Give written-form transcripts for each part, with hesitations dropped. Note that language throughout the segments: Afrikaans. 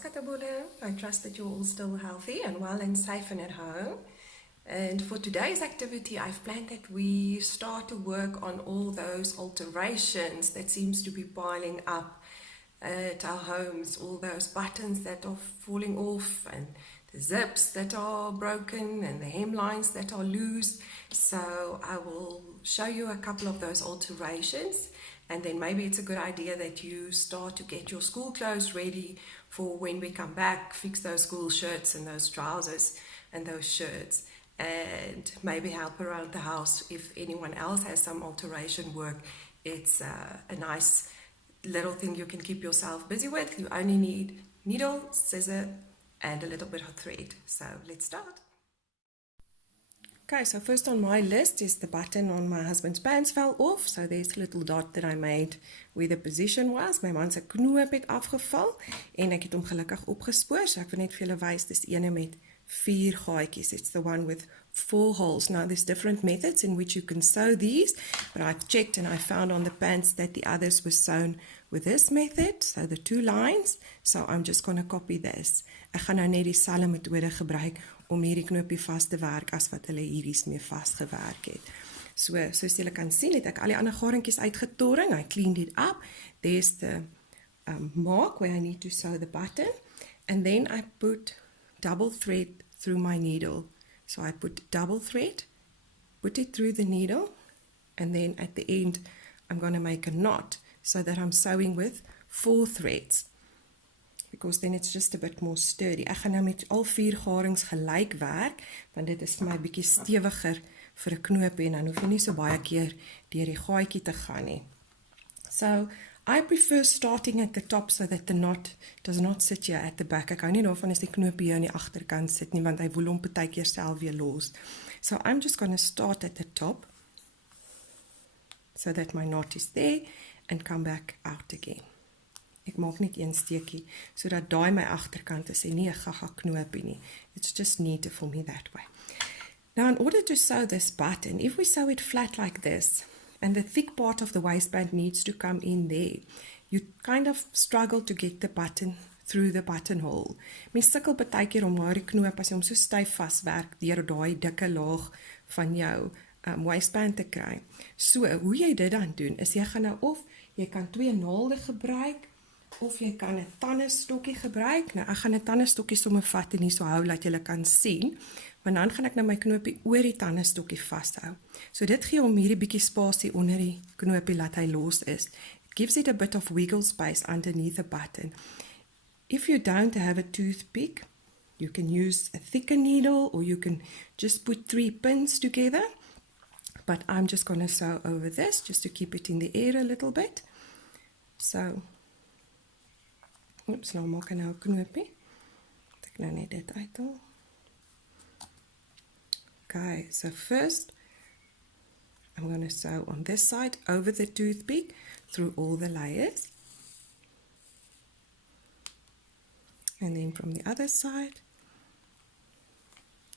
Skatebolle. I trust that you're all still healthy and well and safe and at home. And for today's activity, I've planned that we start to work on all those alterations that seems to be piling up at our homes, all those buttons that are falling off and the zips that are broken and the hemlines that are loose. So I will show you a couple of those alterations, and then maybe it's a good idea that you start to get your school clothes ready for when we come back, fix those school shirts and those trousers and those shirts, and maybe help around the house if anyone else has some alteration work. It's a nice little thing you can keep yourself busy with. You only need needle, scissor, and a little bit of thread. So let's start. Okay, so first on my list is the button on my husband's pants fell off. So there's a little dot that I made where the position was. My man se knoop het afgeval en ek het hom gelukkig opgespoor. So ek wil net vir julle wys, dis ene met 4 gaatjies. It's the one with 4 holes. Now there's different methods in which you can sew these, but I've checked and I found on the pants that the others were sewn with this method, so the 2 lines. So I'm just going to copy this. Ek gaan nou net dieselfde metode gebruik om hierdie knoopie vas te werk as wat hulle hierdie mee vasgewerk het. So, soos julle kan sien, het ek al die ander garentjies uitgetorring. I cleaned it up. There's the mark where I need to sew the button, and then I put double thread through my needle. So I put double thread, put it through the needle, and then at the end I'm going to make a knot so that I'm sewing with 4 threads, because then it's just a bit more sturdy. Ek gaan nou met al 4 garings gelyk werk, want dit is vir my 'n bietjie stewiger vir 'n knoopie en dan hoef jy nie so baie keer deur die gaatjie te gaan nie. So I prefer starting at the top so that the knot does not sit here at the back. Ek hou nie daarvan as die knoopie hier aan die agterkant sit nie, want hy wil hom partykeer self weer los. So I'm just going to start at the top so that my knot is there and come back out again. Ek maak net een steekie sodat daai my agterkant is en nie 'n gaga knoopie nie. It's just neater for me that way. Now in order to sew this button, if we sew it flat like this, and the thick part of the waistband needs to come in there, you kind of struggle to get the button through the buttonhole. Mens sukkel baie keer om daai knoop as jy hom so styf vaswerk deur daai dikke laag van jou waistband te kry. So, hoe jy dit dan doen, is jy gaan nou of jy kan 2 naalde gebruik, of jy kan 'n tandestokkie gebruik. Nou, ek gaan 'n tandestokkie sommer vat en nie so hou dat jy kan sien, want dan gaan ek nou my knoopie oor die tandestokkie vashou. So dit gee hom hierdie bietjie spasie onder die knoopie laat hy los is. It gives it a bit of wiggle space underneath the button. If you don't have a toothpick, you can use a thicker needle, or you can just put 3 pins together. But I'm just going to sew over this just to keep it in the air a little bit. So, oops, nou maak ek nou 'n knoopie. Ek nou net dit uithaal. Okay, so first I'm going to sew on this side over the toothpick through all the layers. And then from the other side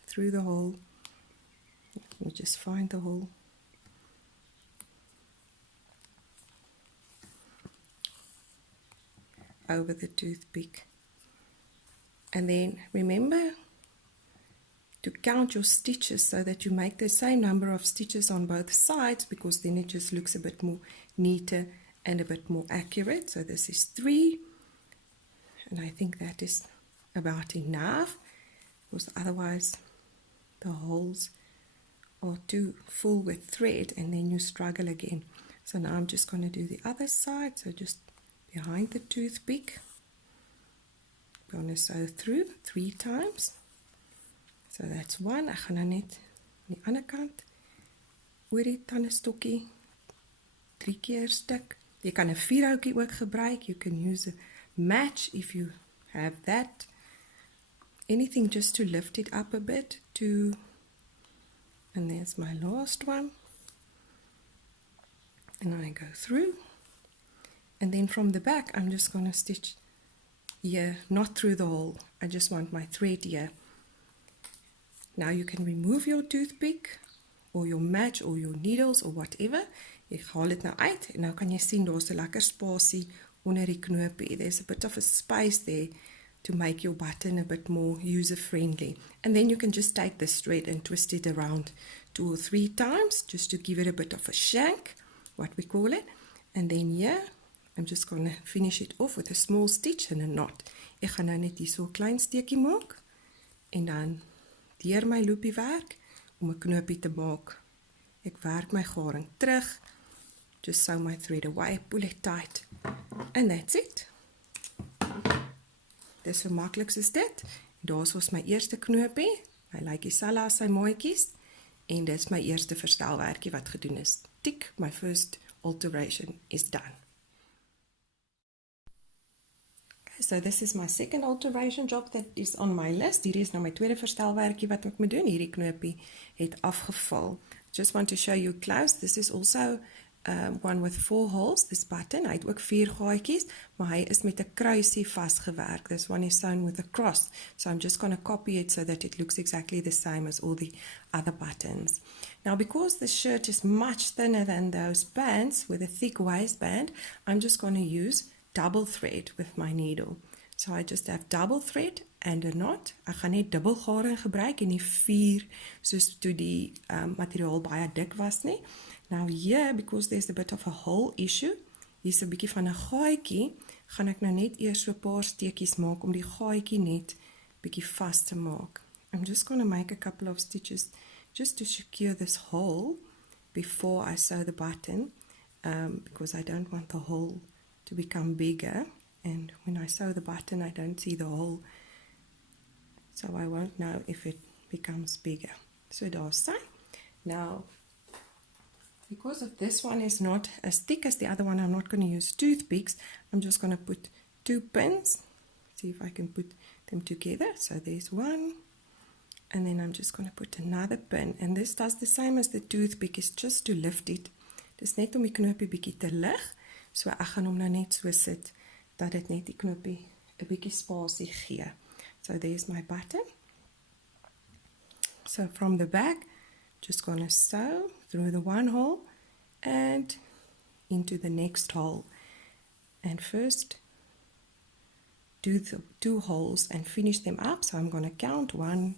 through the hole. Let me just find the hole. Over the toothpick. And then remember to count your stitches so that you make the same number of stitches on both sides, because then it just looks a bit more neater and a bit more accurate. So this is 3, and I think that is about enough, because otherwise the holes are too full with thread and then you struggle again. So now I'm just going to do the other side, so just behind the toothpick. I'm going to sew through 3 times. So that's 1. Ek gaan nou net aan die ander kant oor die tandestokkie 3 keer stik. Jy kan 'n vierhoutjie ook gebruik. You can use a match if you have that. Anything just to lift it up a bit. And there's my last one. And I go through. And then from the back, I'm just going to stitch here, not through the hole. I just want my thread here. Now you can remove your toothpick, or your match, or your needles, or whatever. Ek haal dit nou uit, en nou kan jy sien, daar's 'n lekker spasie onder die knoopie. There's a bit of a space there to make your button a bit more user-friendly. And then you can just take this thread and twist it around 2 or 3 times just to give it a bit of a shank, what we call it. And then here, I'm just going to finish it off with a small stitch and a knot. Ek gaan nou net hier so 'n klein steekie maak en dan deur my loopie werk om 'n knoopie te maak. Ek werk my garing terug, just sew my thread away, pull it tight, and that's it. Dis so maklik soos dit. Daar's ons my eerste knoopie. Hy lyk dieselfde as sy maatjies en dis my eerste verstelwerkie wat gedoen is. Tik, my first alteration is done. So this is my second alteration job that is on my list. Hierdie is nou my tweede verstelwerkie wat ek moet doen. Hierdie knoopie het afgeval. Just want to show you close. This is also one with 4 holes, this button. Hy het ook 4 gaatjies, maar hy is met 'n kruisie vasgewerk. This one is sewn with a cross. So I'm just going to copy it so that it looks exactly the same as all the other buttons. Now, because the shirt is much thinner than those pants with a thick waistband, I'm just going to use double thread with my needle. So I just have double thread and a knot. Ek gaan net dubbel garing gebruik en nie 4 soos toe die materiaal baie dik was nie. Now here, because there's a bit of a hole issue, hier's 'n bietjie van 'n gaatjie, gaan ek nou net eers so 'n paar steekies maak om die gaatjie net bietjie vas te maak. I'm just going to make a couple of stitches just to secure this hole before I sew the button, because I don't want the hole to become bigger, and when I sew the button I don't see the hole, so I won't know if it becomes bigger. So daar's sy. Now, because of this one is not as thick as the other one, I'm not going to use toothpicks. I'm just going to put 2 pins. See if I can put them together. So there's one, and then I'm just going to put another pin. And this does the same as the toothpick, is just to lift it. Dis net om die knoopie bietjie te lig. So ek gaan hom nou net so sit dat dit net die knoopie 'n bietjie spasie gee. So there's my button. So from the back, just going to sew through the one hole and into the next hole. And first, do the 2 holes and finish them up. So I'm going to count 1,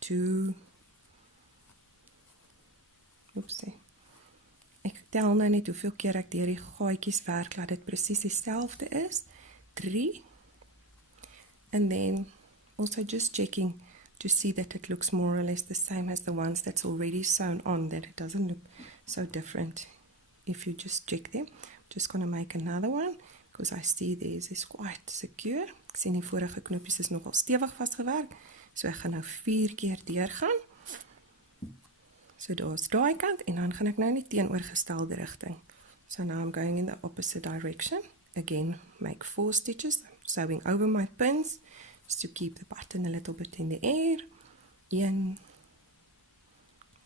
2, oopsie. Ek tel nou net hoeveel keer ek deur die gaatjies werk, laat dit presies dieselfde is. 3. And then also just checking to see that it looks more or less the same as the ones that's already sewn on, that it doesn't look so different if you just check them. Just going to make another one, because I see theirs is quite secure. Ek sien die vorige knopies is nogal stewig vasgewerk, so ek gaan nou 4 keer deurgaan. So daar's daai kant, en dan gaan ek nou net teenoorgestelde rigting. So now I'm going in the opposite direction. Again, make 4 stitches, sewing over my pins, just to keep the button a little bit in the air. 1,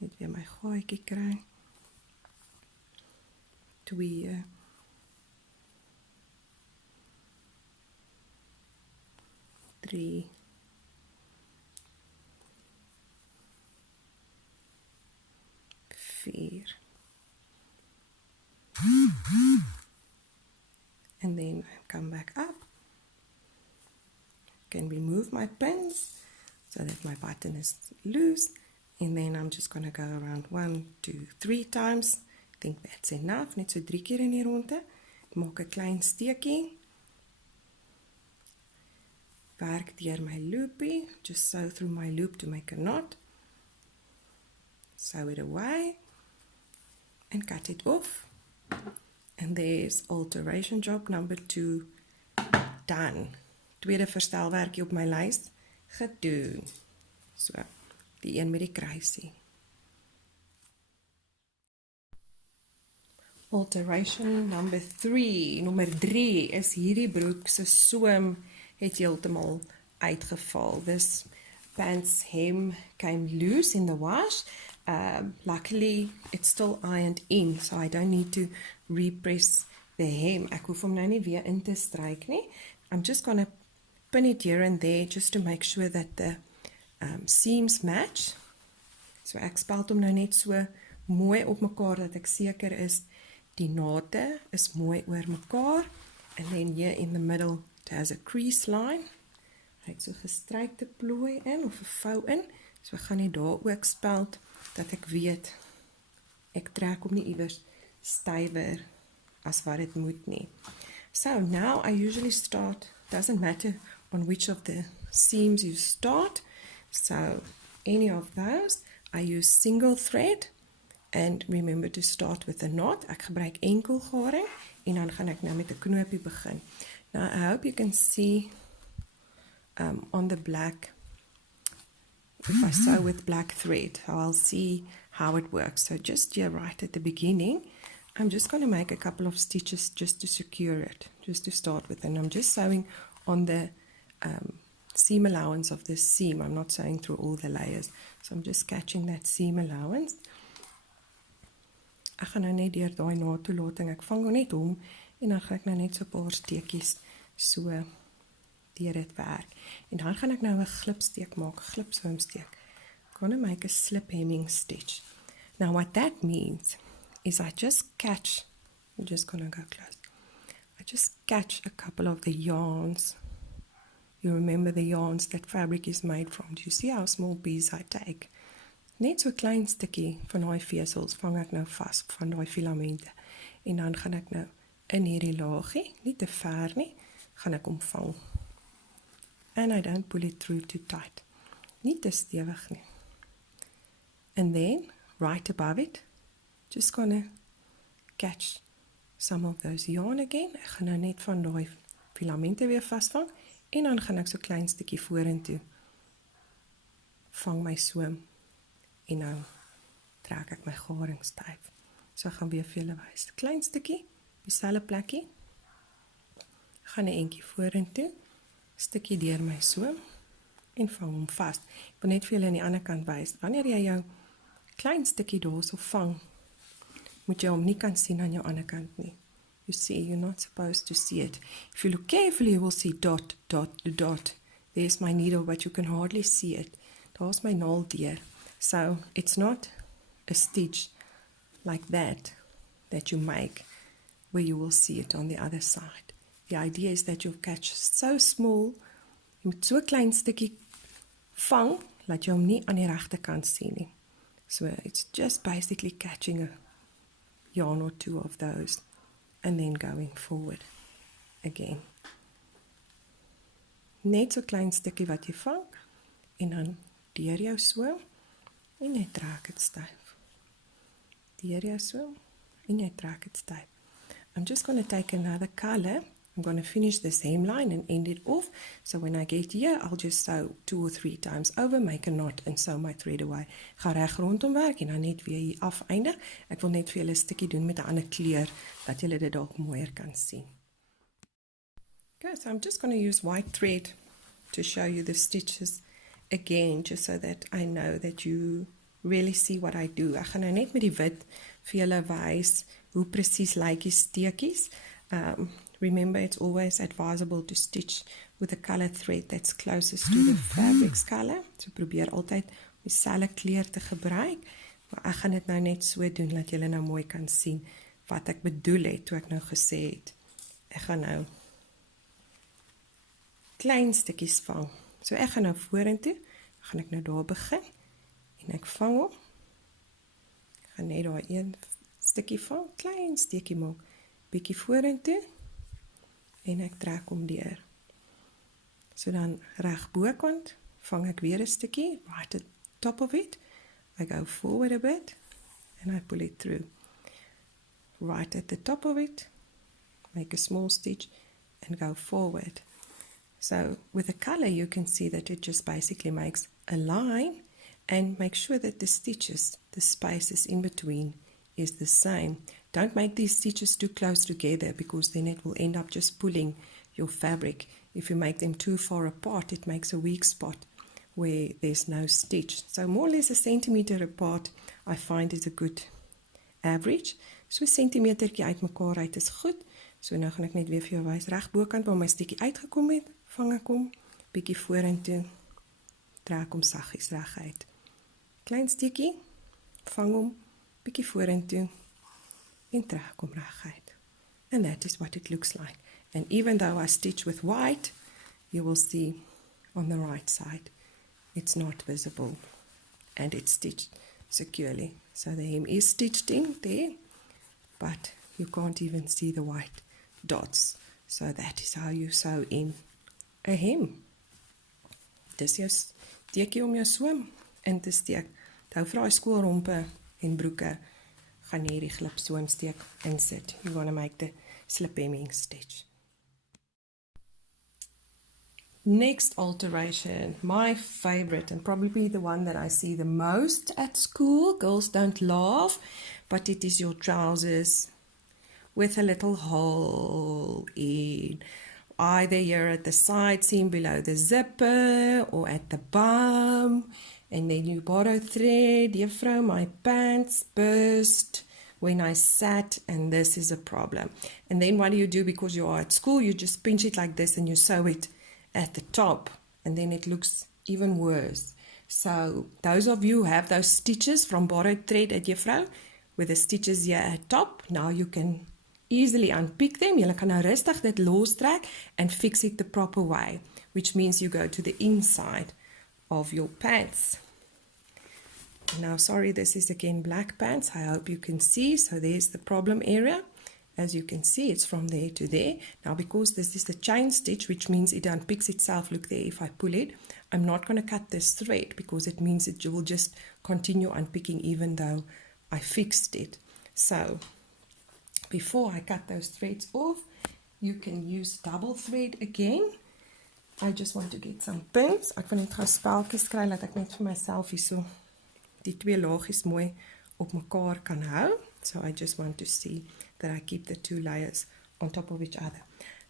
net weer my gaatjie kry. 2, 3, 4, and then I come back up. Can remove my pins so that my button is loose, and then I'm just going to go around 1, 2, 3 times. I think that's enough. Net so 3 keer in die ronde. Maak 'n klein steekie. Werk deur my loopie. Just sew through my loop to make a knot. Sew it away and cut it off. And there's alteration job number 2 done. Tweede verstelwerkie op my lys gedoen. So, die een met die kruisie. Alteration number 3. Nommer 3 is hierdie broek se soem het heeltemal uitgeval. This pants hem came loose in the wash. Luckily, it's still ironed in, so I don't need to repress the hem. Ek hoef hom nou nie weer in te stryk nie. I'm just going to pin it here and there just to make sure that the seams match. So ek speld hom nou net so mooi op mekaar dat ek seker is die naate is mooi oor mekaar, and then here in the middle It has a crease line. Hy het so gestrykte plooi in, of 'n vou in. So ek gaan net daar ook speld, dat ek weet, ek trek hom nie iewers stywer as wat dit moet nie. So now I usually start, doesn't matter on which of the seams you start, so any of those, I use single thread, and remember to start with a knot. Ek gebruik enkel garing, en dan gaan ek nou met 'n knoopie begin. Now I hope you can see on the black, if I sew with black thread, I'll see how it works. So just here right at the beginning, I'm just going to make a couple of stitches just to secure it, just to start with, and I'm just sewing on the seam allowance of this seam. I'm not sewing through all the layers, so I'm just catching that seam allowance. Ek gaan nou net deur daai natoelating, ek vang net hom, en dan gaan ek nou net so 'n paar steekies so deur dit werk. En dan gaan ek nou 'n glipsteek maak, glipsoomsteek. I'm going to make a slip hemming stitch. Now what that means is I just catch, I'm just going to go close, I just catch a couple of the yarns. You remember the yarns that fabric is made from. Do you see how small pieces I take? Net so 'n klein stukkie van daai vesels vang ek nou vas, van daai filamente. En dan gaan ek nou in hierdie laagie, nie te ver nie, gaan ek omvang. And I don't pull it through too tight. Nie te stewig nie. And then, right above it, just gonna catch some of those yarn again. Ek gaan nou net van daai filamente weer vasvang, en dan gaan ek so 'n klein stukkie vorentoe vang my soom, en nou trek ek my garing styf. So ek gaan weer vir julle wys. Klein stukkie, dieselfde plekkie. Ek gaan 'n entjie vorentoe, stukkie deur my soom, en vang hom vas. Ek wil net vir julle aan die ander kant wys. Wanneer jy jou klein stukkie daarso vang, moet jy hom nie kan sien aan jou ander kant nie. You see, you're not supposed to see it. If you look carefully, you will see dot, dot, dot. There's my needle, but you can hardly see it. Daar's my naald deur. So, it's not a stitch like that you make, where you will see it on the other side. The idea is that you'll catch so small, jy moet so 'n klein stukkie vang, dat jy hom nie aan die regte kant sien nie. So, it's just basically catching a yarn or two of those, and then going forward again. Net so 'n klein stukkie wat jy vang, en dan deur jou soom, en jy trek dit styf. Deur jou soom, en jy trek dit styf. I'm just going to take another color. I'm going to finish this hemline and end it off. So when I get here, I'll just sew 2 or 3 times over, make a knot, and sew my thread away. Ek gaan reg rondom werk, en dan net weer hier afeindig. Ek wil net vir julle 'n stukkie doen met 'n ander kleur, dat julle dit dalk mooier kan sien. Okay, so I'm just going to use white thread to show you the stitches again, just so that I know that you really see what I do. Ek gaan nou net met die wit vir julle wys hoe presies lyk die steekies. Remember, it's always advisable to stitch with a color thread that's closest to the fabric's color. So probeer altyd dieselfde kleur te gebruik. Maar ek gaan dit nou net so doen, dat julle nou mooi kan sien wat ek bedoel het, toe ek nou gesê het. Ek gaan nou klein stukkies vang. So ek gaan nou vorentoe, gaan ek nou daar begin, en ek vang hom. Ek gaan net daar een stukkie vang, klein steekie maak, bietjie vorentoe, en ek trek hom deur. So dan reg bokant, vang ek weer 'n stukkie, right at the top of it, I go forward a bit, and I pull it through. Right at the top of it, make a small stitch, and go forward. So with the color, you can see that it just basically makes a line, and make sure that the stitches, the spaces in between, is the same. Don't make these stitches too close together, because then it will end up just pulling your fabric. If you make them too far apart, it makes a weak spot where there's no stitch. So more or less 1 centimeter apart, I find is a good average. So 'n sentimetertjie uit mekaar uit is goed. So nou gaan ek net weer vir jou wys, reg bokant waar my stukkie uitgekom het, vang ek hom, bietjie vorentoe, trek hom saggies reguit. Klein stukkie, vang hom, bietjie vorentoe, en trek hom reguit. And that is what it looks like. And even though I stitch with white, you will see on the right side, it's not visible and it's stitched securely. So the hem is stitched in there, but you can't even see the white dots. So that is how you sew in a hem. Dis jou steekie om jou swem in te steek. Hou vir daai skoolrompe en broeke gaan jy die glip swemsteek insit. You want to make the slip hemming stitch. Next alteration, my favorite and probably the one that I see the most at school. Girls don't laugh, but it is your trousers with a little hole in. Either here at the side seam below the zipper or at the bum. And then you borrow thread. Juffrou, my pants burst when I sat, and this is a problem. And then what do you do? Because you are at school, you just pinch it like this and you sew it at the top, and then it looks even worse. So those of you who have those stitches from borrowed thread at Juffrou with the stitches here at top, now you can easily unpick them. Julle kan nou rustig dit lostrek and fix it the proper way, which means you go to the inside of your pants. Now, sorry, this is again black pants. I hope you can see. So there's the problem area. As you can see, it's from there to there. Now, because this is the chain stitch, which means it unpicks itself, look there, if I pull it, I'm not going to cut this thread because it means that you will just continue unpicking even though I fixed it. So, before I cut those threads off, you can use double thread again. I just want to get some pins. Ek wil net gou speltjies kry dat ek net vir myself hierso die twee laagies mooi op mekaar kan hou. So I just want to see that I keep the two layers on top of each other.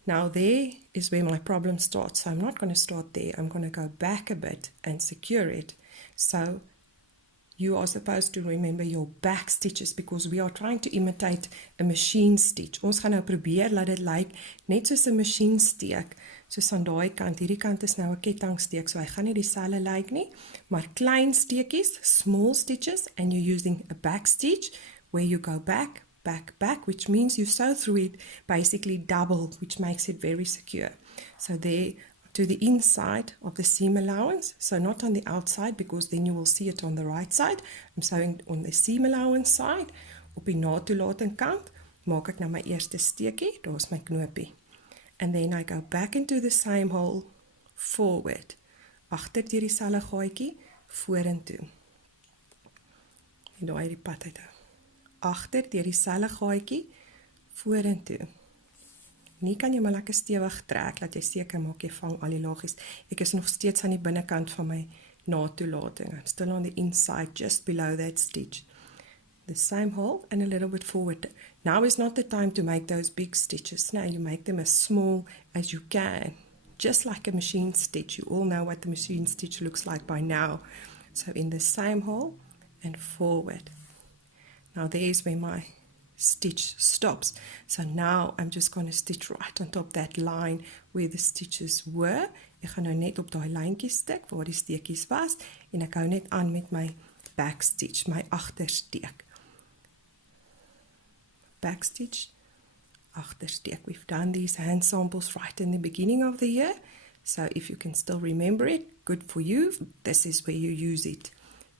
Now there is where my problem starts. So I'm not going to start there. I'm going to go back a bit and secure it. So you are supposed to remember your back stitches because we are trying to imitate a machine stitch. Ons gaan nou probeer laat dit lyk net soos 'n machine steek. Soos aan daai kant, hierdie kant is nou 'n kettingsteek, so hy gaan nie dieselfde lyk nie, maar klein steekies, small stitches, and you're using a back stitch where you go back, back, back, which means you sew through it basically double, which makes it very secure. So there to the inside of the seam allowance, so not on the outside because then you will see it on the right side. I'm sewing on the seam allowance side. Op die na-toelating kant maak ek nou my eerste steekie, daar's my knopie. And then I go back into the same hole, forward, agter deur dieselfde gaatjie, vorentoe. En daai die pad uit. Agter deur dieselfde gaatjie, vorentoe. Nie kan jy maar lekker stewig trek, dat jy seker maak jy vang al die laagies. Ek is nog steeds aan die binnekant van my na-toelating. I'm still on the inside, just below that stitch. The same hole and a little bit forward. Now is not the time to make those big stitches. Now you make them as small as you can. Just like a machine stitch. You all know what the machine stitch looks like by now. So in the same hole and forward. Now there's where my stitch stops. So now I'm just going to stitch right on top that line where the stitches were. Ek gaan nou net op daai lyntjie stik waar die steekies was en ek hou net aan met my back stitch, my agtersteek. Back stitch, agtersteek. We've done these hand samples right in the beginning of the year. So if you can still remember it, good for you. This is where you use it.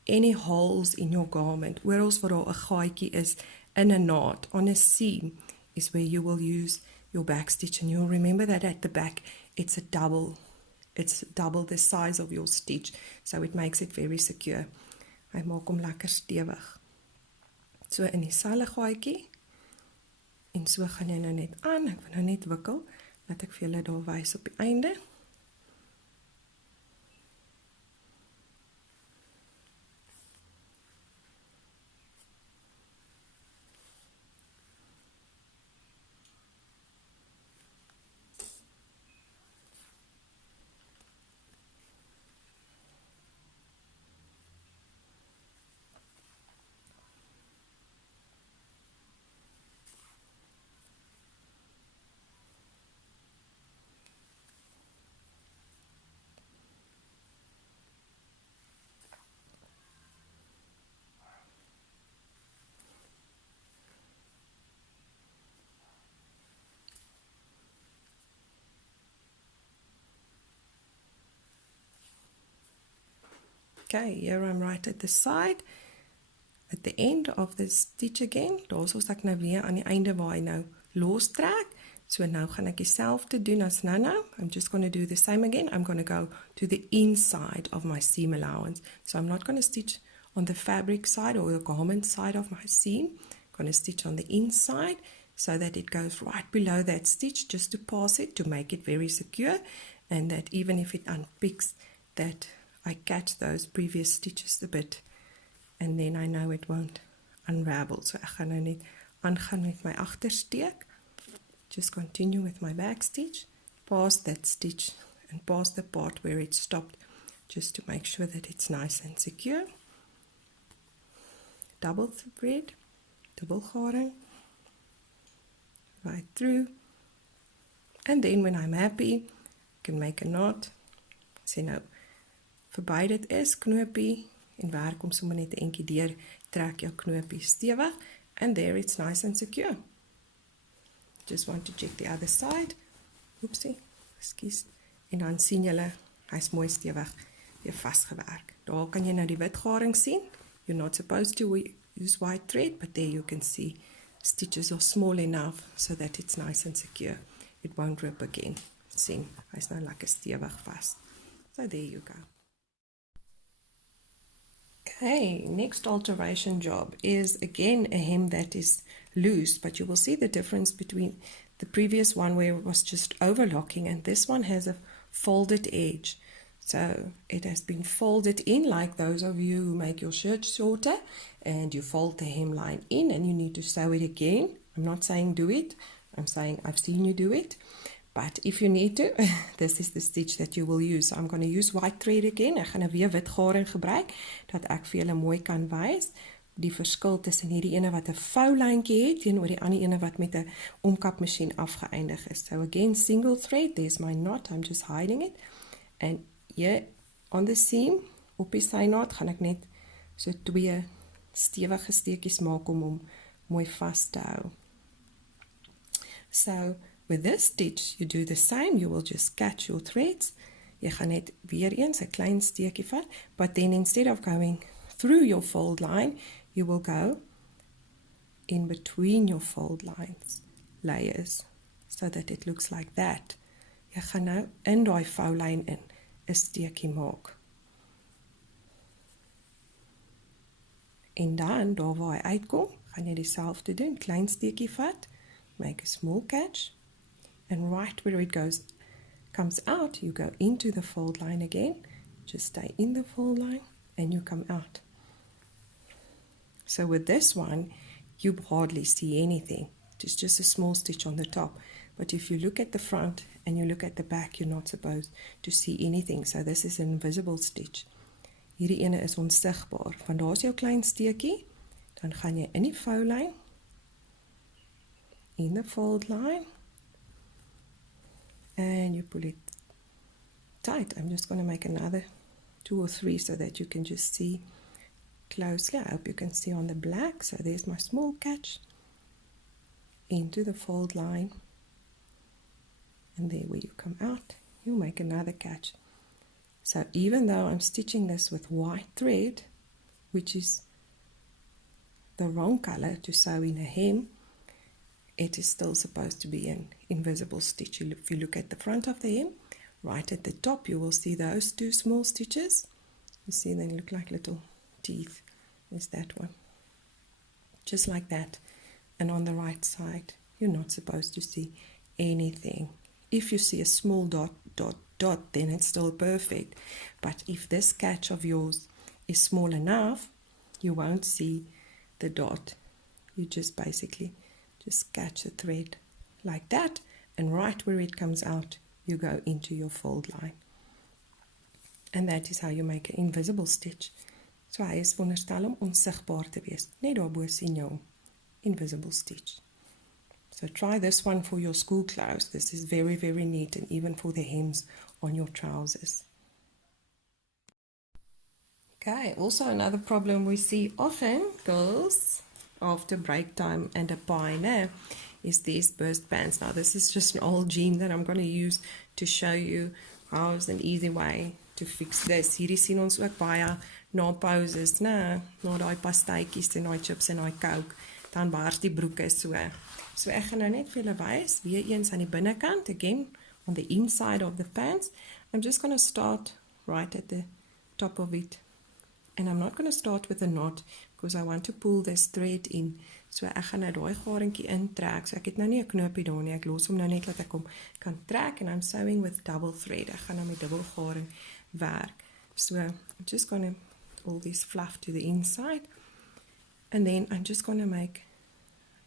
Any holes in your garment, oral waar daar 'n gaatjie is in a knot, on a seam, is where you will use your back stitch. And you'll remember that at the back, it's double the size of your stitch. So it makes it very secure. Hy maak hom lekker stewig. So in dieselfde gaatjie. En so gaan jy nou net aan. Ek wil nou net wikkel. Laat ek vir julle daar wys op die einde. Okay, here I'm right at the side. At the end of the stitch again, daar is ek nou weer aan die einde waar hy nou los trek. So nou gaan ek dieselfde doen as nou. I'm just going to do the same again. I'm going to go to the inside of my seam allowance. So I'm not going to stitch on the fabric side or the garment side of my seam. I'm going to stitch on the inside so that it goes right below that stitch, just to pass it, to make it very secure, and that even if it unpicks, that I catch those previous stitches a bit. And then I know it won't unravel. So ek gaan nou net aangaan met my agtersteek. Just continue with my back stitch, pass that stitch and pass the part where it stopped, just to make sure that it's nice and secure. Double thread, double garing, right through. And then when I'm happy, I can make a knot. Sê nou, verby dit is knoopie, en werk om sommer net 'n entjie deur, trek jou knoopie stewig, and there it's nice and secure. Just want to check the other side. Oopsie, ekskuus. En dan sien julle, hy's mooi stewig weer vasgewerk. Daar kan jy nou die wit garing sien. You're not supposed to use white thread, but there you can see stitches are small enough so that it's nice and secure. It won't rip again. Sien, hy's nou lekker stewig vas. So there you go. Okay, next alteration job is again a hem that is loose, but you will see the difference between the previous one where it was just overlocking, and this one has a folded edge. So it has been folded in, like those of you who make your shirt shorter and you fold the hemline in and you need to sew it again. I'm not saying do it, I'm saying I've seen you do it. But if you need to, this is the stitch that you will use. So I'm going to use white thread again. Ek gaan nou weer wit garing gebruik, dat ek vir julle mooi kan wys die verskil tussen hierdie ene wat 'n voulyntjie het teenoor die ander ene wat met 'n omkapmasjien afgeëindig is. So again, single thread, there's my knot, I'm just hiding it. And here on the seam, op die synnaad, gaan ek net so 2 stewige steekies maak om hom mooi vas te hou. So with this stitch, you do the same. You will just catch your threads. Jy gaan net weer eens 'n klein steekie vat, but then instead of going through your fold line, you will go in between your fold layers, so that it looks like that. Jy gaan nou in daai voulyn in 'n steekie maak. En dan, daar waar hy uitkom, gaan jy dieselfde doen. Klein steekie vat, make a small catch, and right where it comes out, you go into the fold line again. Just stay in the fold line and you come out. So with this one, you hardly see anything. It's just a small stitch on the top. But if you look at the front and you look at the back, you're not supposed to see anything. So this is an invisible stitch. Hierdie ene is onsigbaar. Van daar is jou klein steekie, dan gaan jy in die voulyn, in the fold line, and you pull it tight. I'm just going to make another 2 or 3 so that you can just see closely. I hope you can see on the black. So there's my small catch into the fold line, and there where you come out, you make another catch. So even though I'm stitching this with white thread, which is the wrong color to sew in a hem, it is still supposed to be an invisible stitch. If you look at the front of the hem, right at the top, you will see those 2 small stitches. You see they look like little teeth. There's that one. Just like that. And on the right side, you're not supposed to see anything. If you see a small dot, then it's still perfect. But if this catch of yours is small enough, you won't see the dot. You just basically just catch the thread like that, and right where it comes out, you go into your fold line. And that is how you make an invisible stitch. So hy is veronderstel om onsigbaar te wees. Net daarbo sien jy hom. Invisible stitch. So try this one for your school clothes. This is very, very neat, and even for the hems on your trousers. Okay, also another problem we see often, girls, after break time and a pie, is these burst bands. Now this is just an old jean that I'm going to use to show you how is an easy way to fix this. Hierdie sien ons ook baie na pauses, né? Na daai pastytjies en daai chips en daai Coke, dan bars die broeke so. So ek gaan nou net vir julle wys, weer eens aan die binnekant, again, on the inside of the pants. I'm just going to start right at the top of it. And I'm not going to start with a knot, because I want to pull this thread in. So ek gaan nou daai garingkie intrek. So ek het nou nie 'n knoopie daar nie. Ek los hom nou net dat ek hom kan trek, and I'm sewing with double thread. Ek gaan nou met dubbel garing werk. So I'm just going to all this fluff to the inside, and then I'm just going to make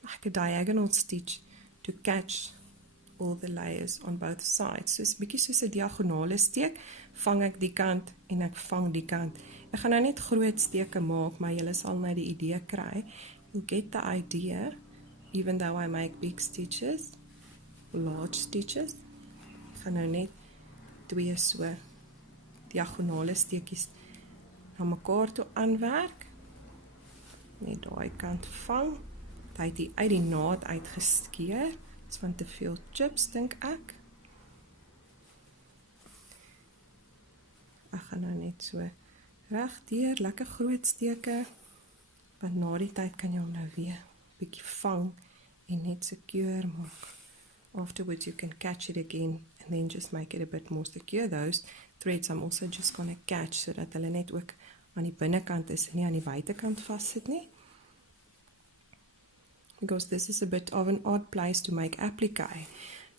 like a diagonal stitch to catch all the layers on both sides. So 'n bietjie soos 'n diagonale steek, vang ek die kant en ek vang die kant. Ek gaan nou net groot steke maak, maar julle sal nou die idee kry. You'll get the idea, even though I make big stitches, large stitches. Ek gaan nou net twee so diagonale steekies na mekaar toe aanwerk. Net daai kant vang. Hy het uit die naad uitgeskeer. Dis van te veel chips, dink ek. Ek gaan nou net so regdeur, lekker groot steke. Want na die tyd kan jy hom nou weer bietjie vang en net secure maak. Afterwards you can catch it again and then just make it a bit more secure. Those threads I'm also just going to catch so dat hulle net ook aan die binnekant is en nie aan die buitekant vassit nie. Because this is a bit of an odd place to make applique.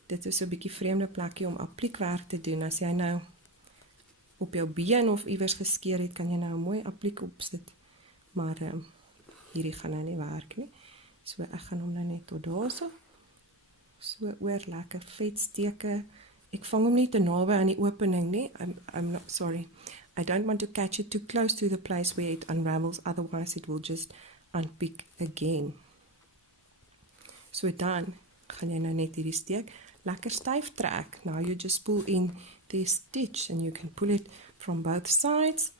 Dit is 'n bietjie vreemde plekkie om appliekwerk te doen. As jy nou op jou been of iewers geskeer het, kan jy nou 'n mooi appliek opsit. Maar hierdie gaan nou nie werk nie. So ek gaan hom nou net tot daarso. So oor lekker vet steke. Ek vang hom nie te naby aan die opening nie. I'm not sorry. I don't want to catch it too close to the place where it unravels, otherwise it will just unpick again. So dan gaan jy nou net hierdie steek lekker styf trek. Now you just pull in the stitch and you can pull it from both sides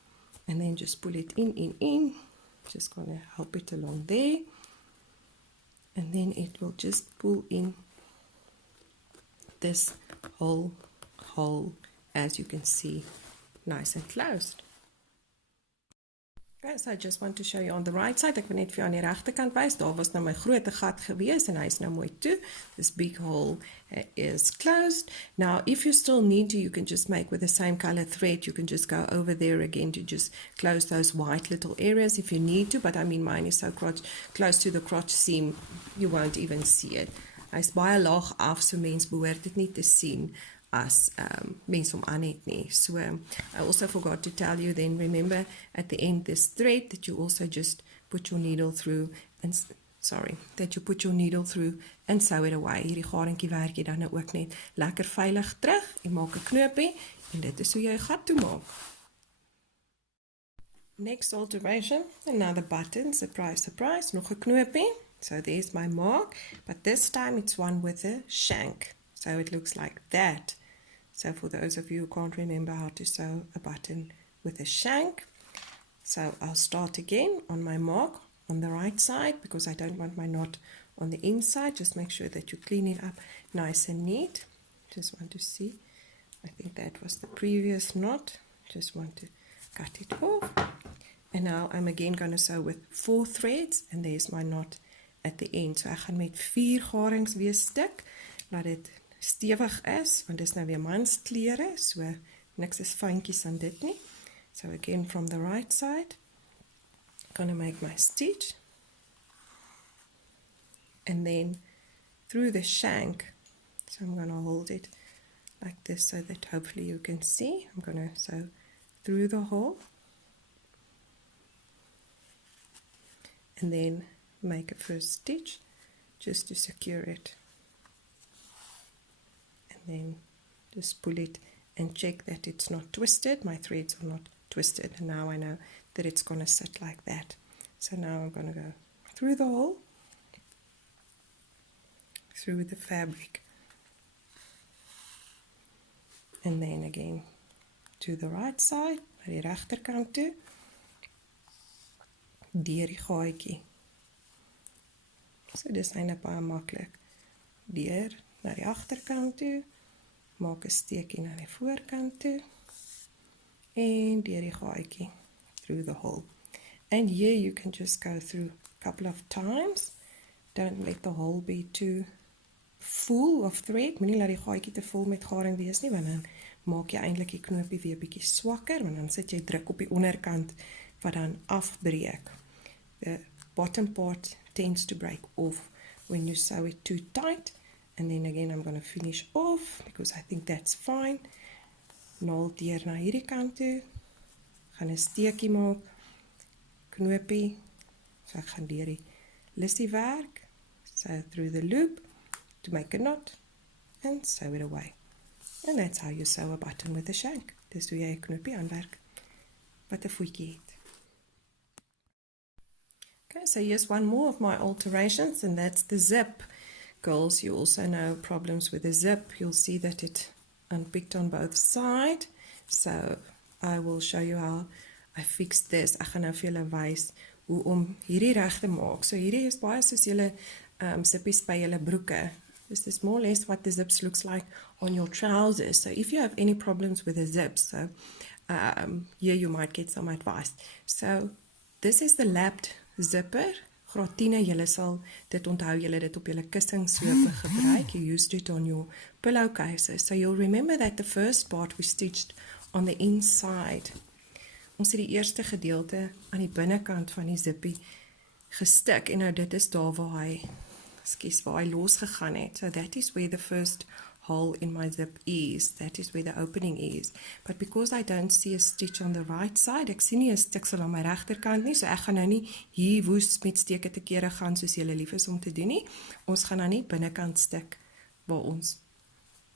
and then just pull it in. Just going to help it along there. And then it will just pull in this whole hole, as you can see, nice and closed. Okay, so I just want to show you on the right side. Ek wil net vir jou aan die regterkant wys. Daar was nou my groot gat gewees en hy is nou mooi toe. This big hole is closed. Now, if you still need to, you can just make with the same color thread. You can just go over there again to just close those white little areas if you need to. But I mean, mine is so close to the crotch seam, you won't even see it. Hy's baie laag af, so mens behoort dit nie te sien as mens hom aan het nie. So I also forgot to tell you then, remember at the end this thread that you also just put your needle through and sew it away. Hierdie garingkie werk jy dan nou ook net lekker veilig terug en maak 'n knoopie en dit is hoe jy 'n gat toe maak. Next alteration, another button, surprise, surprise, nog 'n knoopie. So there's my mark, but this time it's one with a shank. So it looks like that. So for those of you who can't remember how to sew a button with a shank, so I'll start again on my mark on the right side because I don't want my knot on the inside. Just make sure that you clean it up nice and neat. Just want to see. I think that was the previous knot. Just want to cut it off. And now I'm again going to sew with 4 threads and there's my knot at the end. So ek gaan met 4 garings weer stik, laat dit stewig is, want dit is nou weer mansklere, so niks is fynkies aan dit nie. So again from the right side, I'm going to make my stitch, and then through the shank, so I'm going to hold it like this so that hopefully you can see. I'm going to sew through the hole, and then make a first stitch just to secure it. Then just pull it and check that it's not twisted. My threads are not twisted, and now I know that it's going to sit like that. So now I'm going to go through the hole, through the fabric, and then again to the right side, na die regterkant toe, deur die gaatjie. So dis eintlik baie maklik. Deur na die agterkant toe, maak 'n steekie na die voorkant toe, en deur die gaatjie through the hole. And here you can just go through a couple of times. Don't let the hole be too full of thread. Moenie laat die gaatjie te vol met garing wees nie, want dan maak jy eintlik die knoopie weer bietjie swakker, want dan sit jy druk op die onderkant wat dan afbreek. The bottom part tends to break off when you sew it too tight. And then again I'm going to finish off because I think that's fine. Naald deur na hierdie kant toe. Gaan 'n steekie maak. Knoopie. So ek gaan deur die lissie werk. Sew through the loop to make a knot and sew it away. And that's how you sew a button with a shank. Dis hoe jy 'n knoopie aanwerk wat 'n voetjie het. Okay, so here's one more of my alterations, and that's the zip. Girls, you also know problems with the zip. You'll see that it unpicked on both sides. So I will show you how I fixed this. Ek gaan nou vir julle wys hoe om hierdie reg te maak. So hierdie is baie soos julle zippies by julle broeke. This is more or less what the zips looks like on your trousers. So if you have any problems with the zips, so here you might get some advice. So this is the lapped zipper. Graad 10, julle sal dit onthou, julle dit op julle kussingslope gebruik. You used it on your pillowcases. So you'll remember that the first part we stitched on the inside. Ons het die eerste gedeelte aan die binnekant van die zippie gestik, en nou dit is daar waar hy losgegaan het. So that is where the first hole in my zip is. That is where the opening is. But because I don't see a stitch on the right side, ek sien nie 'n stiksel aan my regterkant nie, so ek gaan nou nie hier woes met steke te kere gaan soos julle lief is om te doen nie. Ons gaan nou nie binnekant stik waar ons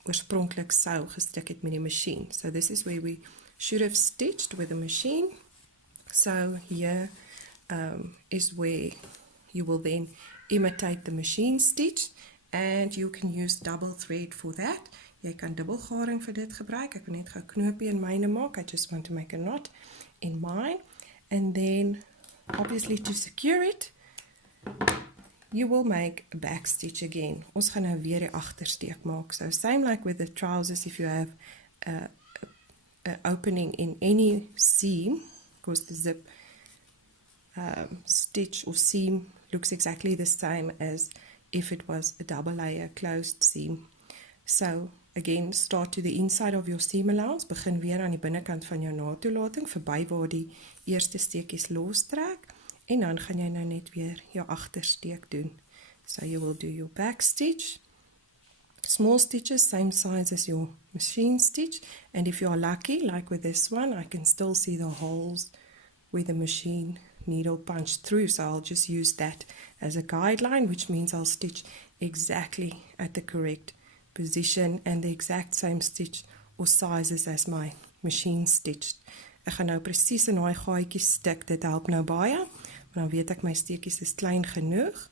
oorspronklik sou gestik het met die masjien. So this is where we should have stitched with the machine. So here is where you will then imitate the machine stitch, and you can use double thread for that. Jy kan dubbel garing vir dit gebruik. Ek wil net gou 'n knoopie in myne maak. I just want to make a knot in mine, and then obviously to secure it you will make a back stitch again. Ons gaan nou weer die agtersteek maak. So same like with the trousers, if you have a opening in any seam, because the zip stitch or seam looks exactly the same as if it was a double layer closed seam. So again, start to the inside of your seam allowance, begin weer aan die binnekant van jou naadtoelating, verby waar die eerste steekies lostrek, en dan gaan jy nou net weer jou agtersteek doen. So you will do your back stitch, small stitches, same size as your machine stitch, and if you are lucky, like with this one, I can still see the holes where the machine needle punched through, so I'll just use that as a guideline, which means I'll stitch exactly at the correct position and the exact same stitch or sizes as my machine stitched. Ek gaan nou presies in daai gaatjies stik. Dit help nou baie, want dan weet ek my steekies is klein genoeg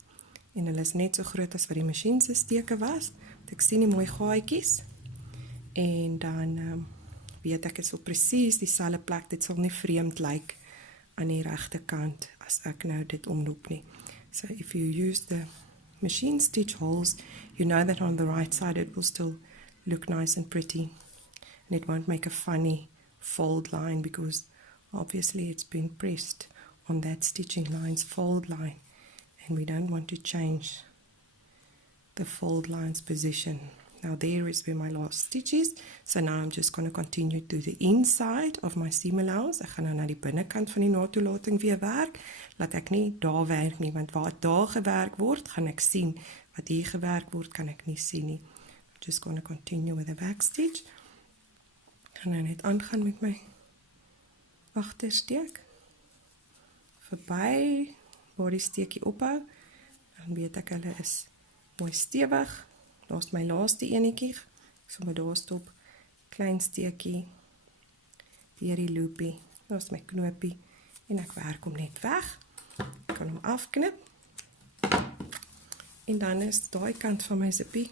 en hulle is net so groot as wat die masjien se steke was. Ek sien die mooi gaatjies en dan weet ek is op presies dieselfde plek. Dit sal nie vreemd lyk aan die regte kant as ek nou dit omloop nie. So if you use the machine stitch holes, you know that on the right side it will still look nice and pretty, and it won't make a funny fold line because obviously it's been pressed on that stitching line's fold line, and we don't want to change the fold line's position. Now there is where my last stitch is, so now I'm just going to continue to the inside of my seam allowance. Ek gaan nou na die binnekant van die naadtoelating weer werk, laat ek nie daar werk nie, want waar daar gewerk word, gaan ek sien. Wat hier gewerk word, kan ek nie sien nie. I'm just going to continue with the back stitch. Ek gaan nou net aangaan met my agtersteek, verby waar die steekie ophou, dan weet ek hulle is mooi stewig. Daar is my laaste enetjie, so my daar stop, klein steekie, deur die loopie, daar is my knoopie, en ek werk hom net weg, ek kan hom afknip, en dan is daai kant van my zippie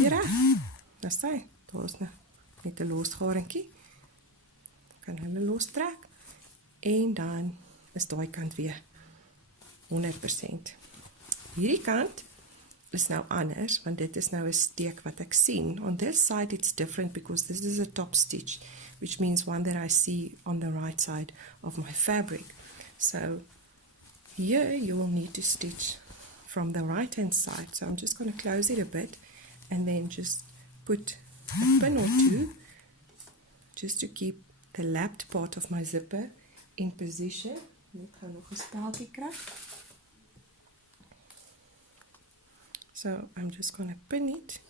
weer reg, dis hy, daar is nou net 'n losgaringkie, kan hulle lostrek, en dan is daai kant weer 100%. Hierdie kant is nou anders, want dit is nou 'n steek wat ek sien. On this side it's different because this is a top stitch, which means one that I see on the right side of my fabric. So here you will need to stitch from the right hand side. So I'm just going to close it a bit and then just put a pin or two just to keep the lapped part of my zipper in position. Net gaan nog 'n staaltjie kry. So I'm just going to pin it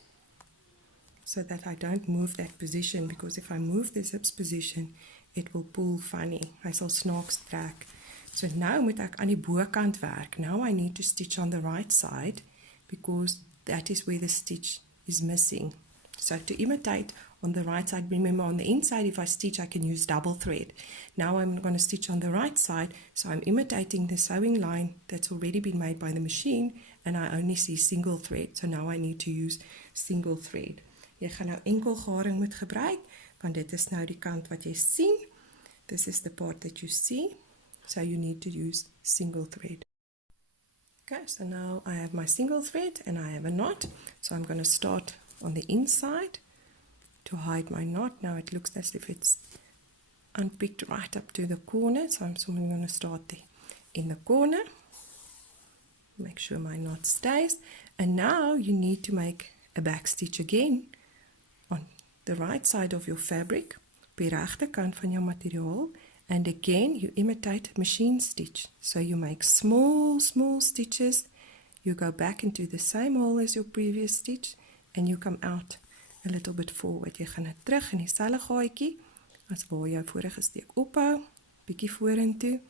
so that I don't move that position, because if I move the zips position, it will pull funny. Hy sal snaaks trek. So nou moet ek aan die bokant werk. Now I need to stitch on the right side because that is where the stitch is missing. So to imitate on the right side, remember on the inside if I stitch I can use double thread. Now I'm going to stitch on the right side, so I'm imitating the sewing line that's already been made by the machine and I only see single thread. So now I need to use single thread. Jy gaan nou enkel garing moet gebruik, want dit is nou die kant wat jy sien. This is the part that you see. So you need to use single thread. Okay, so now I have my single thread and I have a knot. So I'm going to start on the inside to hide my knot. Now it looks as if it's unpicked right up to the corner. So I'm going to start there in the corner. Make sure my knot stays. And now you need to make a back stitch again on the right side of your fabric. Op die regterkant van jou materiaal. And again, you imitate a machine stitch. So you make small stitches. You go back into the same hole as your previous stitch. And you come out a little bit forward. Jy gaan net terug in dieselfde gaatjie as waar jou vorige steek ophou. Bietjie vorentoe.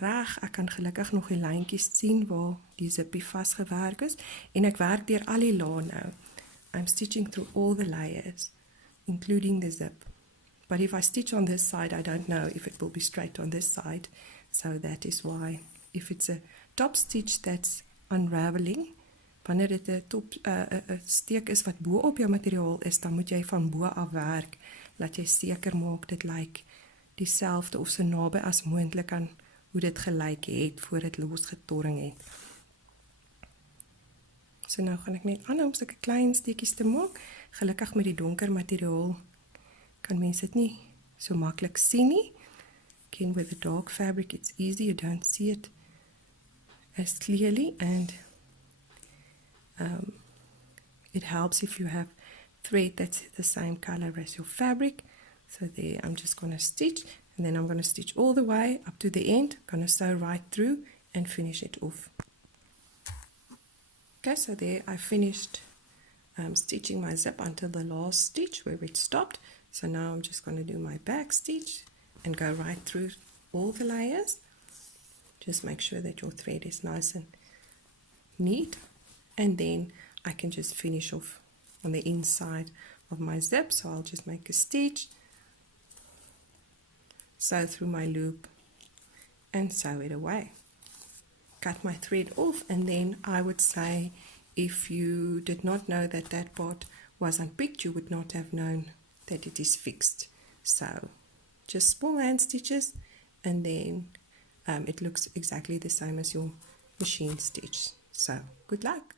Reg, ek kan gelukkig nog die lyntjies sien waar die zippie vasgewerk is. En ek werk deur al die lae nou. I'm stitching through all the layers, including the zip. But if I stitch on this side, I don't know if it will be straight on this side. So that is why, if it's a top stitch that's unraveling, wanneer dit 'n steek is wat bo op jou materiaal is, dan moet jy van bo af werk, laat jy seker maak dit lyk dieselfde of so naby as moontlik aan hoe dit gelyk het voor dit losgetorring het. So nou gaan ek net aanhou om sulke klein steekies te maak. Gelukkig met die donker materiaal kan mense dit nie so maklik sien nie. Again, with the dark fabric it's easy, you don't see it as clearly, and it helps if you have thread that's the same color as your fabric. So there, I'm just going to stitch, and then I'm going to stitch all the way up to the end, going to sew right through and finish it off. Okay, so there I finished stitching my zip until the last stitch where it stopped. So now I'm just going to do my back stitch and go right through all the layers. Just make sure that your thread is nice and neat, and then I can just finish off on the inside of my zip. So I'll just make a stitch, sew through my loop and sew it away. Cut my thread off, and then I would say if you did not know that that part was unpicked, you would not have known that it is fixed. So just small hand stitches, and then it looks exactly the same as your machine stitch. So good luck.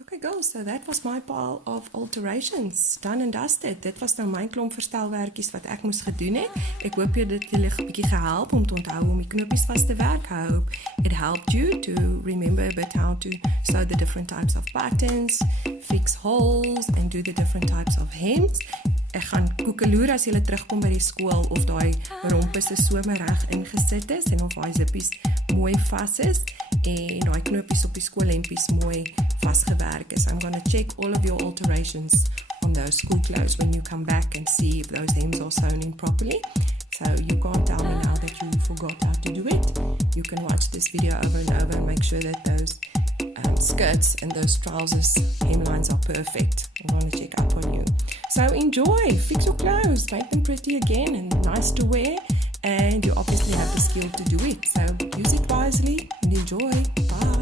Okay girls, so that was my pile of alterations, done and dusted. Dit was nou my klomp verstelwerkies wat ek moes gedoen het. Ek hoop jy dit julle 'n bietjie gehelp om te onthou om die knoppies vas te werk. I hope it helped you to remember a bit how to sew the different types of buttons, fix holes and do the different types of hems. Ek gaan koekeloer as jy terugkom by die skool of daai rompe se somer reg ingesit is en of daai zippies mooi vas is en daai knoppies op die skoolhempies mooi vasgewerk is. I'm going to check all of your alterations on those school clothes when you come back and see if those hems are sewn in properly. So you can't tell me now that you forgot how to do it. You can watch this video over and over and make sure that those skirts and those trousers hemlines are perfect. I want to check up on you. So enjoy, fix your clothes, make them pretty again and nice to wear, and you obviously have the skill to do it. So use it wisely and enjoy. Bye.